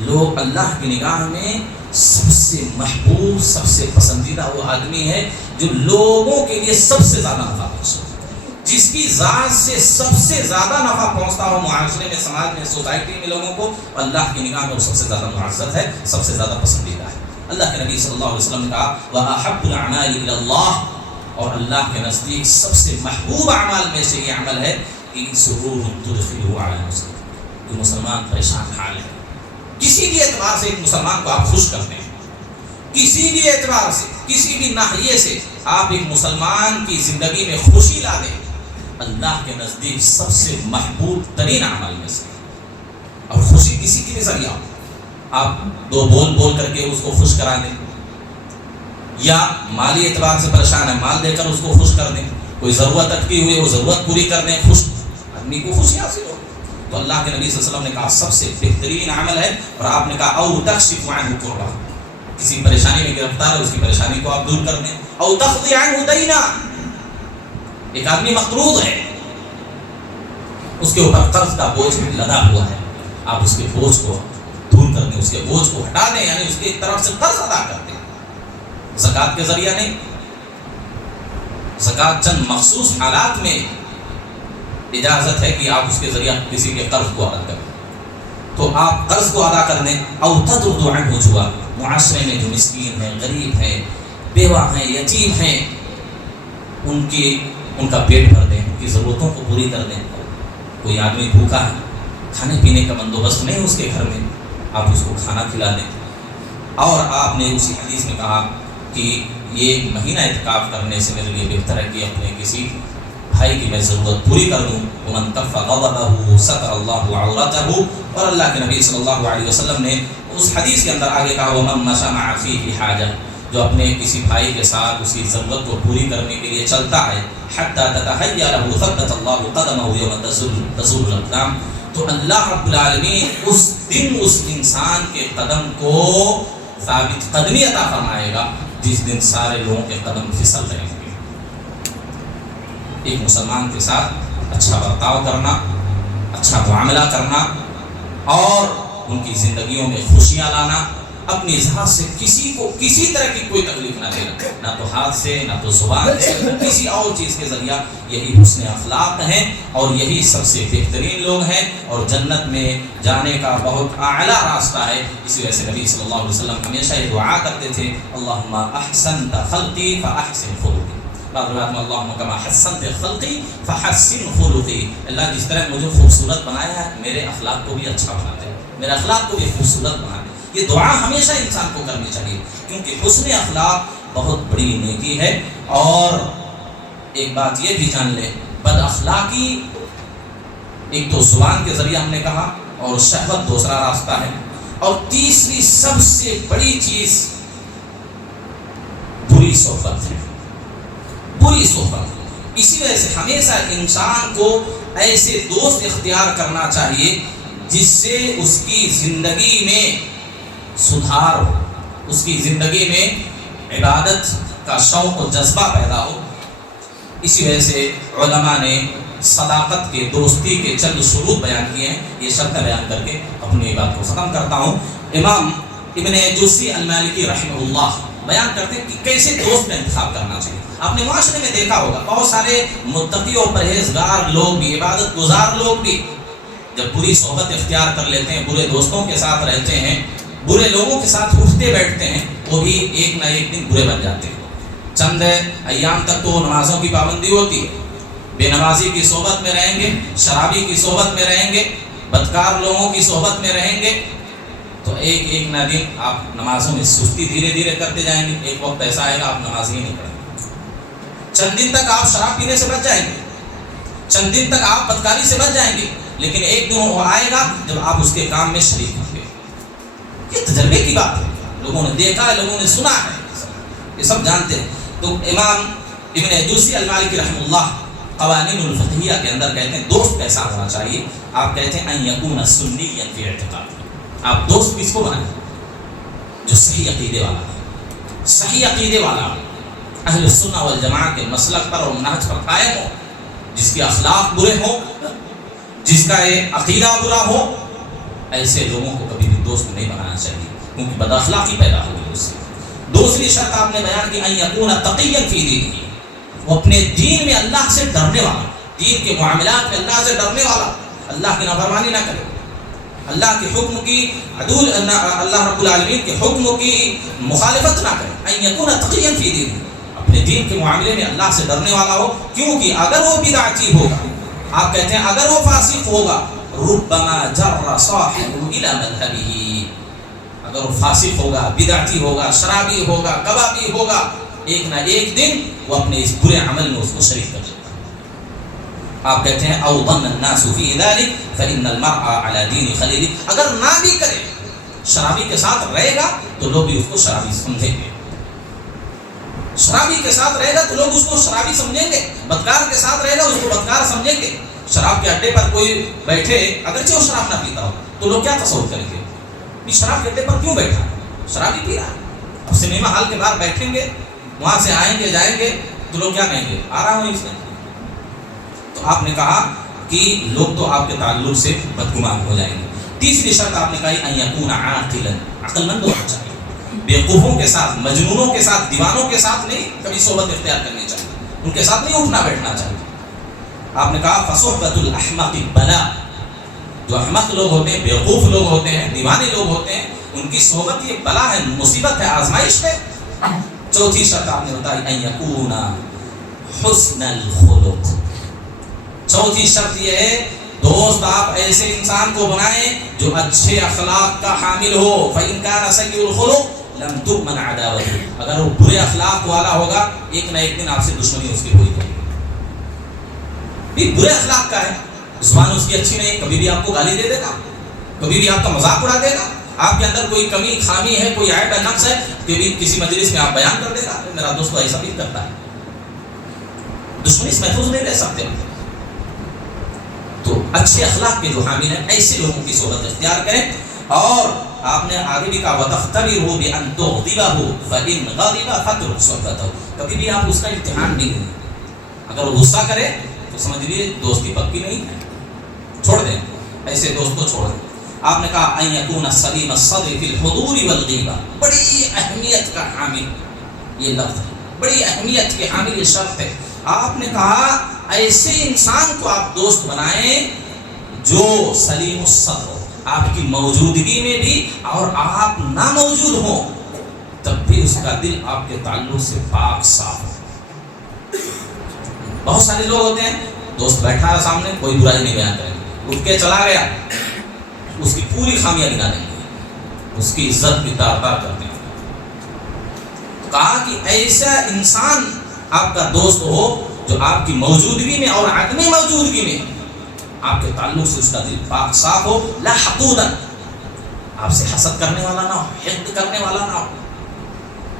لوگ اللہ کی نگاہ میں سب سے محبوب، سب سے پسندیدہ وہ آدمی ہے جو لوگوں کے لیے سب سے زیادہ نفع پہنچتا ہے، جس کی ذات سے سب سے زیادہ نفع پہنچتا ہو معاشرے میں، سماج میں، سوسائٹی میں لوگوں کو، اللہ کی نگاہ میں وہ سب سے زیادہ معزز ہے، سب سے زیادہ پسندیدہ ہے. اللہ کے نبی صلی اللہ علیہ وسلم نے کہا وَأَحَبُّ الْأَعْمَالِ إِلَى اللَّهِ، اور اللہ کے نزدیک سب سے محبوب اعمال میں سے یہ عمل ہے کہ سرور تدخلہ علی مسلم، جو مسلمان پریشان حال ہے، کسی بھی اعتبار سے ایک مسلمان کو آپ خوش کرتے ہیں، کسی بھی اعتبار سے، کسی بھی ناحیے سے آپ ایک مسلمان کی زندگی میں خوشی لا دیں، اللہ کے نزدیک سب سے محبوب ترین عمل میں سے. اور خوشی کسی کی بھی ذریعہ ہو، آپ دو بول کر کے اس کو خوش کرا دیں، یا مالی اعتبار سے پریشان ہے، مال دے کر اس کو خوش کر دیں، کوئی ضرورت اٹکی ہوئی ہے وہ ضرورت پوری کر دیں، خوش آدمی کو خوشی حاصل ہو. تو اللہ کے نبی صلی اللہ علیہ وسلم نے کہا سب سے بہترین عمل ہے. اور آپ نے کہا او تکشف عنہ کربہ، کسی پریشانی میں گرفتار ہے اس کی پریشانی کو آپ دور کر دیں. او تقضی عنہ دینا، ایک آدمی مقروض ہے، اس کے اوپر قرض کا بوجھ لدا ہوا ہے، آپ اس کے بوجھ کو دور کر دیں، اس کے بوجھ کو ہٹا دیں، یعنی اس کی طرف سے قرض ادا کر دیں. زکوٰۃ کے ذریعہ نہیں، زکوٰۃ چند مخصوص حالات میں اجازت ہے کہ آپ اس کے ذریعہ کسی کے قرض کو ادا کریں، تو آپ قرض کو ادا کر دیں. او تدرد عنہ جوا، معاشرے میں جو مسکین ہیں، غریب ہیں، بیوہ ہیں، یتیم ہیں، ان کا پیٹ بھر دیں، ان کی ضرورتوں کو پوری کر دیں. کوئی آدمی بھوکا ہے، کھانے پینے کا بندوبست نہیں اس کے گھر میں، آپ اس کو کھانا کھلا دیں. اور آپ نے اسی حدیث میں کہا کہ یہ مہینہ اعتکاف کرنے سے میرے لیے بہتر ہے کہ اپنے کسی بھائی کی میں ضرورت پوری کر دوں. ومن کف غضبہ ستر اللہ عورتہ، اور اللہ کے نبی صلی اللہ علیہ وسلم نے اس حدیث کے اندر آگے کہا ومن مشى مع فیہ حاجہ، جو اپنے کسی بھائی کے ساتھ اس کی ضرورت کو پوری کرنے کے لیے چلتا ہے، حتی تتحیٰ لہ ثبت اللہ قدمہ یوم تزول الاقدام، تو اللہ رب العالمین اس دن اس انسان کے قدم کو ثابت قدمی عطا فرمائے گا جس دن سارے لوگوں کے قدم پھسل رہے ہوں گے. ایک مسلمان کے ساتھ اچھا برتاؤ کرنا، اچھا معاملہ کرنا، اور ان کی زندگیوں میں خوشیاں لانا، اپنی ذات سے کسی کو کسی طرح کی کوئی تکلیف نہ دینا، نہ تو ہاتھ سے، نہ تو زبان سے، نہ کسی اور چیز کے ذریعہ. یہی حسن اخلاق ہیں اور یہی سب سے بہترین لوگ ہیں، اور جنت میں جانے کا بہت اعلیٰ راستہ ہے. اسی وجہ سے نبی صلی اللہ علیہ وسلم ہمیشہ یہ دعا کرتے تھے اللہم احسنت خلقی فاحسن خلقی، بعض روایات میں اللہم کما حسنت خلقی فحسن خلقی، اللہ جس طرح مجھے خوبصورت بنایا ہے میرے اخلاق کو بھی اچھا بنا دے، میرے اخلاق کو بھی خوبصورت بنا دے. یہ دعا ہمیشہ انسان کو کرنی چاہیے، کیونکہ حسن اخلاق بہت بڑی نیکی ہے. اور ایک بات یہ بھی جان لے، بد اخلاقی ایک تو زبان کے ذریعے ہم نے کہا، اور شہوت دوسرا راستہ ہے، اور تیسری سب سے بڑی چیز بری صحبت ہے، بری صحبت. اسی وجہ سے ہمیشہ انسان کو ایسے دوست اختیار کرنا چاہیے جس سے اس کی زندگی میں سدھار ہو، اس کی زندگی میں عبادت کا شوق و جذبہ پیدا ہو، اسی وجہ سے علماء نے صداقت کے، دوستی کے چند شروط بیان کیے ہیں. یہ شرطیں بیان کر کے اپنی بات کو ختم کرتا ہوں. امام ابن جوزی المالکی رحمہ اللہ بیان کرتے ہیں کہ کیسے دوست کا انتخاب کرنا چاہیے. آپ نے معاشرے میں دیکھا ہوگا بہت سارے متقی اور پرہیزگار لوگ بھی، عبادت گزار لوگ بھی جب بری صحبت اختیار کر لیتے ہیں، برے دوستوں کے ساتھ رہتے ہیں، برے لوگوں کے ساتھ اٹھتے بیٹھتے ہیں، وہ بھی ایک نہ ایک دن برے بن جاتے ہیں. چند ایام تک تو نمازوں کی پابندی ہوتی ہے، بے نمازی کی صحبت میں رہیں گے، شرابی کی صحبت میں رہیں گے، بدکار لوگوں کی صحبت میں رہیں گے، تو ایک نہ دن آپ نمازوں میں سستی دھیرے دھیرے کرتے جائیں گے. ایک وقت ایسا آئے گا آپ نماز ہی نہیں پڑھیں گے. چند دن تک آپ شراب پینے سے بچ جائیں گے، چند دن تک آپ بدکاری سے بچ جائیں گے، لیکن ایک دن وہ آئے گا جب آپ اس کے کام میں شریک ہوں گے. یہ تجربے کی بات ہے، لوگوں نے دیکھا ہے، لوگوں نے سنا ہے، یہ سب جانتے ہیں. تو امام ابن جوزی المالکی رحمہ اللہ قوانین الفقہیہ کے اندر کہتے ہیں دوست کیسا ہونا چاہیے. آپ کہتے ہیں ان یکون سنیا فی اعتقاد. آپ دوست کس کو بنائیں؟ جو صحیح عقیدے والا ہے، صحیح عقیدے والا اہل السنہ والجماعہ کے مسلک پر اور منہج پر قائم ہو، جس کے اخلاق برے ہوں، جس کا یہ عقیدہ برا ہو. ایسے لوگوں کو کبھی بھی دوست نہیں بنانا چاہیے، کیونکہ بد اخلاقی پیدا ہوگی اس سے. دوسری شرط آپ نے بیان کی ان یکون تقیا فی دینہ، وہ اپنے دین میں اللہ سے ڈرنے والا، دین کے معاملات میں اللہ سے ڈرنے والا، اللہ کی نافرمانی نہ کرے، اللہ کے حکم کی عدول، اللہ رب العالمین کے حکم کی مخالفت نہ کرے. ان یکون تقیا فی دینہ، اپنے دین کے معاملے میں اللہ سے ڈرنے والا ہو. کیونکہ اگر وہ بدعتی ہوگا، آپ کہتے ہیں اگر وہ فاسق ہوگا، ربما جر صاحبه الى مذهبه، اگر وہ فاسق ہوگا، بدعتی ہوگا، شرابی ہوگا، کبابی ہوگا، ایک نہ ایک دن وہ اپنے اس برے عمل میں اس کو شریک کر لیتا ہے. آپ کہتے ہیں او ظن الناس فی ذلک فان المرء علی دین خلیل. اگر نہ بھی کرے، شرابی کے ساتھ رہے گا تو لوگ بھی اس کو شرابی سمجھیں گے، شرابی کے ساتھ رہے گا تو لوگ اس کو شرابی سمجھیں گے، بدکار کے ساتھ رہے گا اس کو بدکار سمجھیں گے. شراب کے اڈے پر کوئی بیٹھے، اگرچہ وہ شراب نہ پیتا ہو، تو لوگ کیا تصور کریں گے؟ یہ شراب کے اڈے پر کیوں بیٹھا ہے؟ شرابی پی رہا ہے. اب سنیما ہال کے باہر بیٹھیں گے، وہاں سے آئیں گے جائیں گے تو لوگ کیا کہیں گے؟ آ رہا ہوں اس میں. تو آپ نے کہا کہ لوگ تو آپ کے تعلق سے بدگمان ہو جائیں گے. تیسری شرط آپ نے کہی ان یکون عاقلا، عقل مند ہونا چاہیے. بیوقوفوں کے ساتھ، مجنونوں کے ساتھ، دیوانوں کے ساتھ نہیں کبھی صحبت اختیار کرنی چاہیے، ان کے ساتھ نہیں اٹھنا بیٹھنا چاہیے. آپ نے کہا فصحبۃ الاحمق بلا، جو احمق لوگ ہوتے ہیں، بیوقوف لوگ ہوتے ہیں، دیوانے لوگ ہوتے ہیں، ان کی صحبت یہ بلا ہے، مصیبت ہے، آزمائش ہے. چوتھی شرط آپ نے بتائی ان یکون حسن الخلق. چوتھی شرط یہ ہے دوست آپ ایسے انسان کو بنائیں جو اچھے اخلاق کا حامل ہو. فإن كان سيء الخلق لم تؤمن عداوته، اگر وہ برے اخلاق والا ہوگا ایک نہ ایک دن آپ سے دشمنی اس کی ہوئی ہوگی. بھی برے اخلاق کا ہے، زبان اس کی اچھی نہیں، کبھی بھی آپ کو گالی دے دے گا، کبھی بھی آپ کا مذاق اڑا دے گا. آپ کے اندر کوئی کمی خامی ہے، کوئی عیب ہے، نقص ہے، کبھی کسی مجلس میں آپ بیان کر دے گا میرا دوست ایسا بھی کرتا ہے. دشمنی سے محفوظ نہیں رہ سکتے. تو اچھے اخلاق کے جو حامل ہیں ایسے لوگوں کی صحبت اختیار کریں. اور آپ نے آگے بھی کہا وَتَخْتَبِرْهُ بِأَن تُغْضِبَهُ فَإِنْ غَضِبَ فَاتْرُكْ صُحْبَتَهُ. کبھی بھی آپ اس کا امتحان نہیں لیں. اگر وہ غصہ کرے تو سمجھ لیجیے دوستی پکی نہیں ہے، چھوڑ دیں، ایسے دوست کو چھوڑ دیں. آپ نے کہا ان یکون سلیم الصدر فی الحضور والغیبہ، بڑی اہمیت کا حامل یہ لفظ ہے، بڑی اہمیت کے حامل یہ شرط ہے. آپ نے کہا ایسے انسان کو آپ دوست بنائیں جو سلیم الصدر ہو، آپ کی موجودگی میں بھی اور آپ نہ موجود ہوں تب بھی اس کا دل آپ کے تعلق سے پاک صاف ہو. بہت سارے لوگ ہوتے ہیں دوست بیٹھا ہے سامنے، کوئی برائی نہیں بیان کریں گے، اٹھ کے چلا گیا، اس کی پوری خامیاں گنا دیں گے، اس کی عزت بھی تار تار کرتے ہیں. کہا کہ ایسا انسان آپ کا دوست ہو جو آپ کی موجودگی میں اور عدم موجودگی میں آپ کے تعلق سے اس کا دل پاک صاف ہو. لا حقودا، آپ سے حسد کرنے والا نہ ہو، حقد کرنے والا نہ ہو،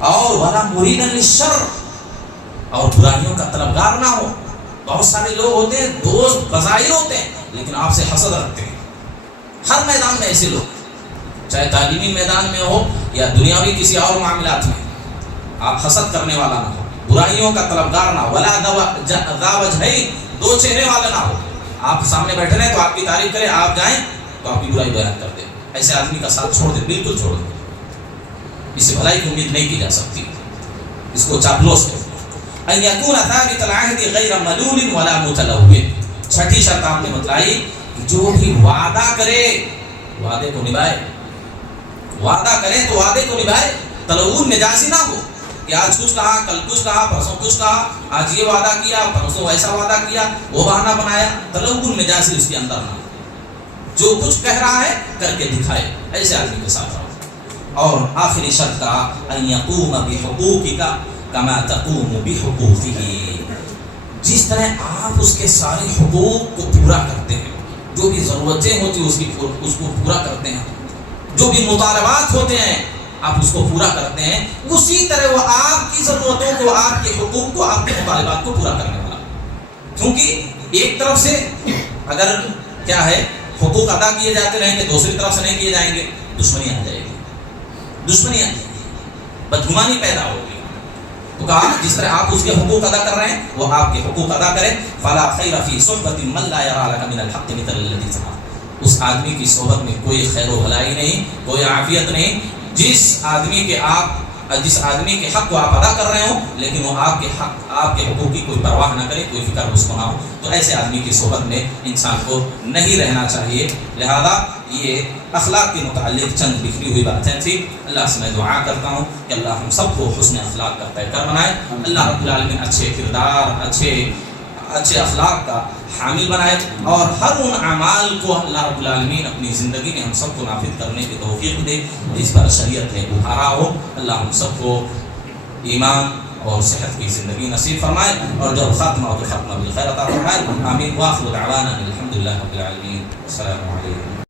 اور ولا مریدا للشر، اور برائیوں کا طلبگار نہ ہو. بہت سارے لوگ ہوتے ہیں دوست بظاہر ہوتے ہیں لیکن آپ سے حسد رکھتے ہیں. ہر میدان میں ایسے لوگ، چاہے تعلیمی میدان میں ہو یا دنیاوی کسی اور معاملات میں، آپ حسد کرنے والا نہ ہو. برائیوں کا طلبگار نہ ہو، ولا ذا وجہین، دو چہرے والا نہ ہو. آپ سامنے بیٹھے رہے تو آپ کی تعریف کرے، آپ جائیں تو آپ کی برائی بیان کر دے. ایسے آدمی کا ساتھ چھوڑ دے، بالکل چھوڑ دے. اس سے بھلائی کی امید نہیں کی جا سکتی، اس کو چاپلوس کہتے ہیں. ان یکون ثابت العہد غیر ملول ولا متلون. چھٹی شرط آپ نے بتلائی کہ جو بھی وعدہ کرے وعدے کو نبھائے. وعدہ کرے تو وعدے کو نبھائے، تلون مجازی نہ ہو کہ آج کچھ کہا، کل کچھ کہا، پرسوں کچھ کہا، آج یہ وعدہ کیا، پرسوں ایسا وعدہ کیا، وہ بہانہ بنایا. تلون مجازی اس کے اندر نہ ہو. جو کچھ کہہ رہا ہے کر کے دکھائے، ایسے آدمی کے ساتھ رہو. اور آخری شرط کہا ان یقوم بحقوقک کما تقوم بحقوقہ. جس طرح آپ اس کے سارے حقوق کو پورا کرتے ہیں، جو بھی ضرورتیں ہوتی ہیں اس کو پورا کرتے ہیں، جو بھی مطالبات ہوتے ہیں آپ اس کو پورا کرتے ہیں، اسی طرح وہ آپ کی ضرورتوں کو، آپ کے حقوق کو، آپ کے مطالبات کو پورا کرنے والا. کیونکہ ایک طرف سے اگر کیا ہے حقوق ادا کیے جاتے رہیں گے، دوسری طرف سے نہیں کیے جائیں گے، دشمنی آ جائے گی، دشمنی آ جائے گی، بدگمانی پیدا ہوگی. تو کہا جس طرح آپ اس کے حقوق ادا کر رہے ہیں وہ آپ کے حقوق ادا کریں. فلا خیر فی صحبۃ من لا یری لک من الحق مثل الذی سمع. اس آدمی کی صحبت میں کوئی خیر و بھلائی نہیں، کوئی عافیت نہیں، جس آدمی کے حق کو آپ ادا کر رہے ہوں لیکن وہ آپ کے حقوق کی کوئی پرواہ نہ کرے، کوئی فکر اس کو نہ ہو. تو ایسے آدمی کی صحبت میں انسان کو نہیں رہنا چاہیے. لہذا یہ اخلاق کے متعلق چند بکھری ہوئی باتیں تھیں. اللہ سے میں دعا کرتا ہوں کہ اللہ ہم سب کو حسن اخلاق کا پیکر بنائے. اللہ رب العالمین اچھے کردار، اچھے اخلاق کا حامل بنائے، اور ہر ان اعمال کو اللہ رب العالمین اپنی زندگی میں ہم سب کو نافذ کرنے کی توفیق دے جس پر شریعت نے ابھارا ہو. اللہ ہم سب کو ایمان اور صحت کی زندگی نصیب فرمائے، اور جب ختم ہو تو ختم بالخیر عطا فرمائے. آمین. واخر دعوانا الحمدللہ رب العالمین. السلام علیکم.